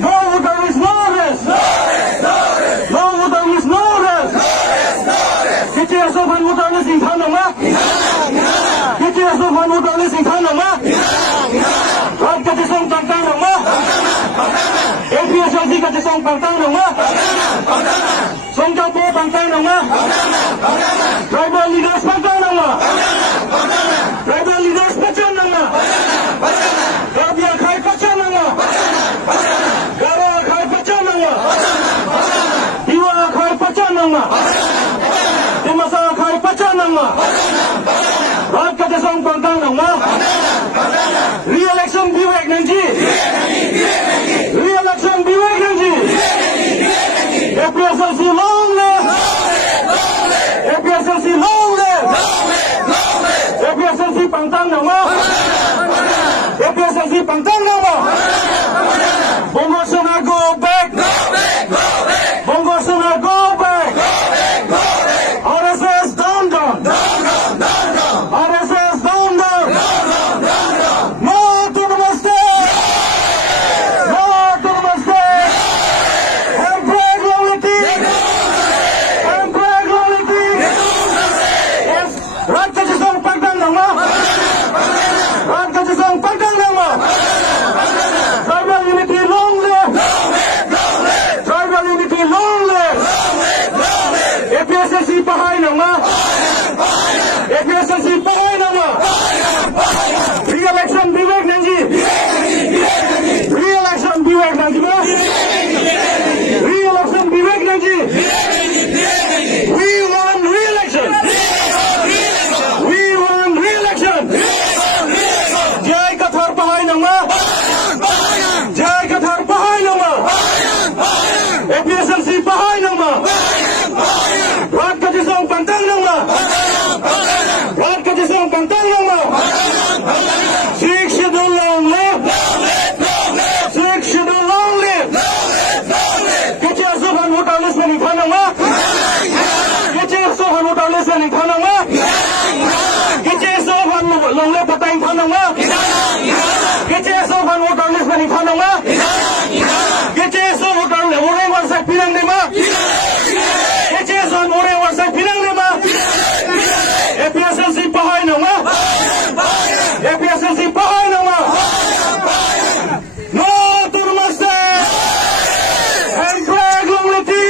No voter is no rest. No voter is no rest. Cái chia số phận voter là sinh thang nào má? Cái chia số phận voter là sinh thang nào má? Rồi cái chia số tăng tăng nào má? APS cái chia số tăng tăng nào má? Song Cao Po tăng tăng nào má? Tribal leaders tăng tăng nào má? Tribal leaders pacan nào má? Gabia khai pacan nào má? Gara khai pacan nào má? Diwa khai pacan nào má? Dimasa khai pacan nào má? Rồi cái chia số tăng tăng nào má? Re-election Vivek Nanji. Re-election Vivek Nanji. APSLC long live. APSLC long live. APSLC pantang nama. APSLC pantang nama. Bongo Sena go back. Bongo Sena go back. RSS down down. RSS down down. No to namaste. No to namaste. Emperor loyalty. Emperor loyalty. Yes. Rat ka jisong pagdang nama. Rat ka jisong pagdang nama. Tribal unity long live. Tribal unity long live. APSLC pahay nama. APSLC pahay nama. Re-election Vivek Nanji. Re-election Vivek Nanji. Re-election Vivek Nanji. We want re-election. We want re-election. Jai Kathar pahay nama. Jai Kathar pahay nama. APSLC pahay nama. Rat ka jisong pantang nama. Rat ka jisong pantang nama. Six schedule long live. Six schedule long live. Kecil asuhan voter list में लिखा nama. Kecil asuhan voter list में लिखा nama. Kecil asuhan long live पता लिखा nama. Kecil asuhan voter list में लिखा nama. Kecil asuhan voter orang warsa pinang nama. Kecil asuhan orang warsa pinang nama. APSLC pahay nama. APSLC pahay nama. No to namaste. Emperor loyalty.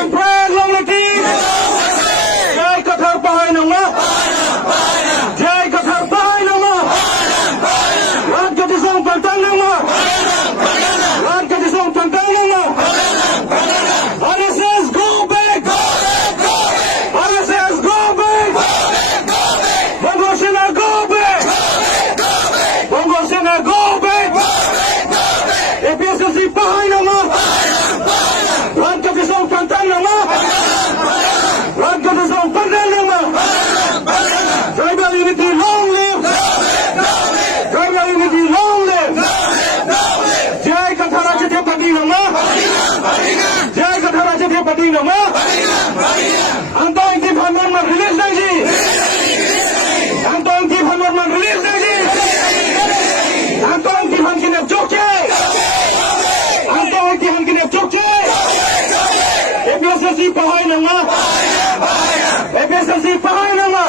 Emperor loyalty. Jai Kathar pahay nama. Jai Kathar pahay nama. Rat ka jisong pantang nama. Rat ka jisong pantang nama. RSS go back. RSS go back. Bongo Sena go back. Bongo Sena go back. APSLC pahay nama. Rat ka jisong pantang nama. Rat ka jisong pantang nama. Tribal unity long live. Tribal unity long live. Jai Kathar Chhatrapati nama. Jai Kathar Chhatrapati nama. Antong Ki Bhanman release Nanji. Antong Ki Bhanman release Nanji. Antong Ki Bhan kinap chokche. Antong Ki Bhan kinap chokche. APSLC pahay nama. APSLC pahay nama.